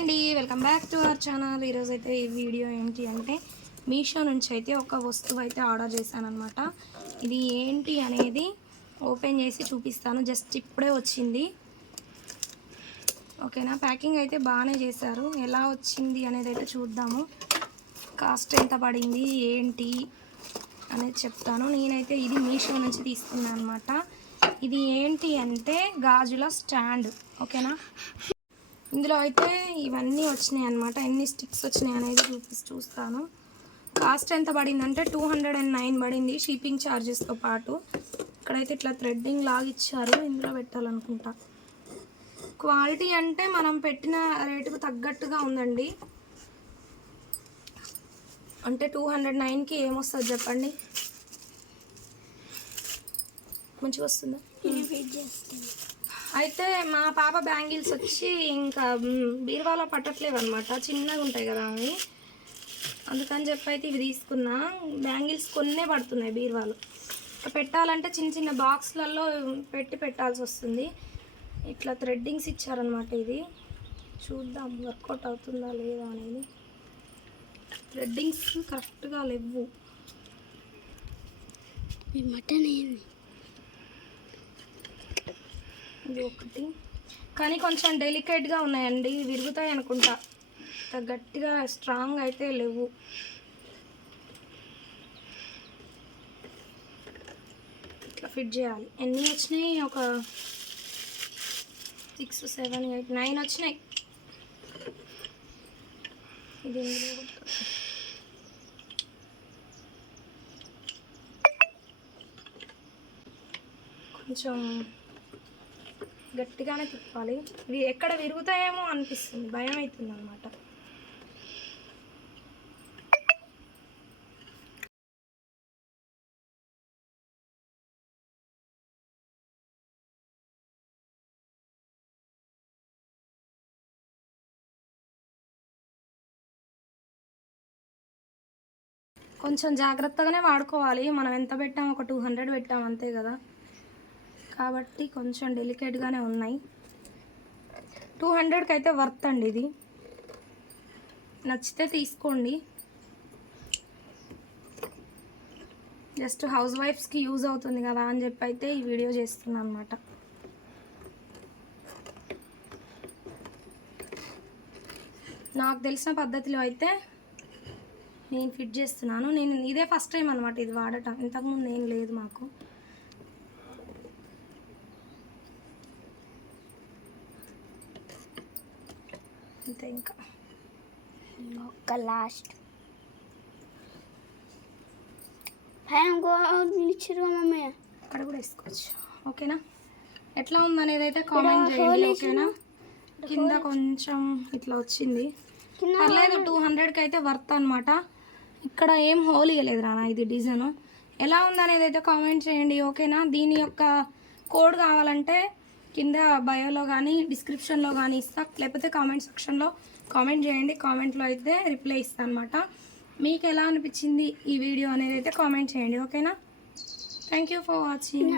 అండి, welcome back to our channel. ఈరోజు అయితే ఈ వీడియో ఏంటి అంటే మీషో నుంచి అయితే ఒక వస్తువు అయితే ఆర్డర్ చేశాను అనమాట. ఇది ఏంటి అనేది ఓపెన్ చేసి చూపిస్తాను. జస్ట్ ఇప్పుడే వచ్చింది, ఓకేనా. ప్యాకింగ్ అయితే బాగానే చేశారు. ఎలా వచ్చింది అనేది అయితే చూద్దాము. కాస్ట్ ఎంత పడింది ఏంటి అనేది చెప్తాను. నేనైతే ఇది మీషో నుంచి తీసుకున్నాను అనమాట. ఇది ఏంటి అంటే గాజుల స్టాండ్, ఓకేనా. ఇందులో అయితే ఇవన్నీ వచ్చినాయి అన్నమాట. ఎన్ని స్టిక్స్ వచ్చినాయి అనేది చూస్తాను. కాస్ట్ ఎంత పడిందంటే 209 పడింది, షిప్పింగ్ ఛార్జెస్తో పాటు. ఇక్కడైతే ఇట్లా థ్రెడ్డింగ్ లాగా ఇచ్చారు, ఇందులో పెట్టాలనుకుంటా. క్వాలిటీ అంటే మనం పెట్టిన రేటుకు తగ్గట్టుగా ఉందండి. అంటే 209కి ఏమొస్తుంది చెప్పండి, మంచిగా వస్తుందా? అయితే మా పాప బ్యాంగిల్స్ వచ్చి ఇంకా బీరువాలో పట్టట్లేవు అనమాట, చిన్నగా ఉంటాయి కదా అవి. అందుకని చెప్పి అయితే ఇవి తీసుకున్నా. బ్యాంగిల్స్ కొన్నే పడుతున్నాయి బీరువాలో. పెట్టాలంటే చిన్న చిన్న బాక్స్లలో పెట్టాల్సి వస్తుంది. ఇట్లా థ్రెడ్డింగ్స్ ఇచ్చారనమాట. ఇది చూద్దాం వర్కౌట్ అవుతుందా లేదా అనేది. థ్రెడ్డింగ్స్ కరెక్ట్గా లేవు. మటన్ ఏంది ఇది ఒకటి, కానీ కొంచెం డెలికేట్గా ఉన్నాయండి, విరుగుతాయి అనుకుంటా. గట్టిగా స్ట్రాంగ్ అయితే లేవు. ఇట్లా ఫిట్ చేయాలి. ఎన్ని వచ్చినాయి? ఒక 6, 7, 8, 9 వచ్చినాయి. ఇది కొంచెం గట్టిగానే తిప్పాలి. ఇవి ఎక్కడ విరుగుతాయేమో అనిపిస్తుంది, భయం అవుతుంది అన్నమాట. కొంచెం జాగ్రత్తగానే వాడుకోవాలి. మనం ఎంత పెట్టాం, ఒక 200 పెట్టాం అంతే కదా, కాబట్టి కొంచెం డెలికేట్గానే ఉన్నాయి. 200కి అయితే వర్త్ అండి. ఇది నచ్చితే తీసుకోండి. జస్ట్ హౌస్ వైఫ్స్కి యూజ్ అవుతుంది కదా అని చెప్పి అయితే ఈ వీడియో చేస్తున్నాను అనమాట. నాకు తెలిసిన పద్ధతిలో అయితే నేను ఫిట్ చేస్తున్నాను. నేను ఇదే ఫస్ట్ టైం అనమాట ఇది వాడటం, ఇంతకుముందు ఏం లేదు మాకు. అంతే. ఇంకా ఒక లాస్ట్ ఇచ్చారు మమ్మీ, అక్కడ కూడా వేసుకోవచ్చు, ఓకేనా. ఎట్లా ఉందనేది అయితే కామెంట్ చేయండి, ఓకేనా. కింద కొంచెం ఇట్లా వచ్చింది, పర్లేదు. 200కి అయితే వర్త్ అనమాట. ఇక్కడ ఏం హోల్ ఇవ్వలేదు రానా, ఇది డిజైన్ ఎలా ఉందనేది అయితే కామెంట్ చేయండి, ఓకేనా. దీని యొక్క కోడ్ కావాలంటే కింద బయోలో కానీ డిస్క్రిప్షన్లో కానీ ఇస్తా, లేకపోతే కామెంట్ సెక్షన్లో కామెంట్ చేయండి. కామెంట్లో అయితే రిప్లై ఇస్తాను అనమాట. మీకు ఎలా అనిపించింది ఈ వీడియో అనేది అయితే కామెంట్ చేయండి, ఓకేనా. Thank you for watching.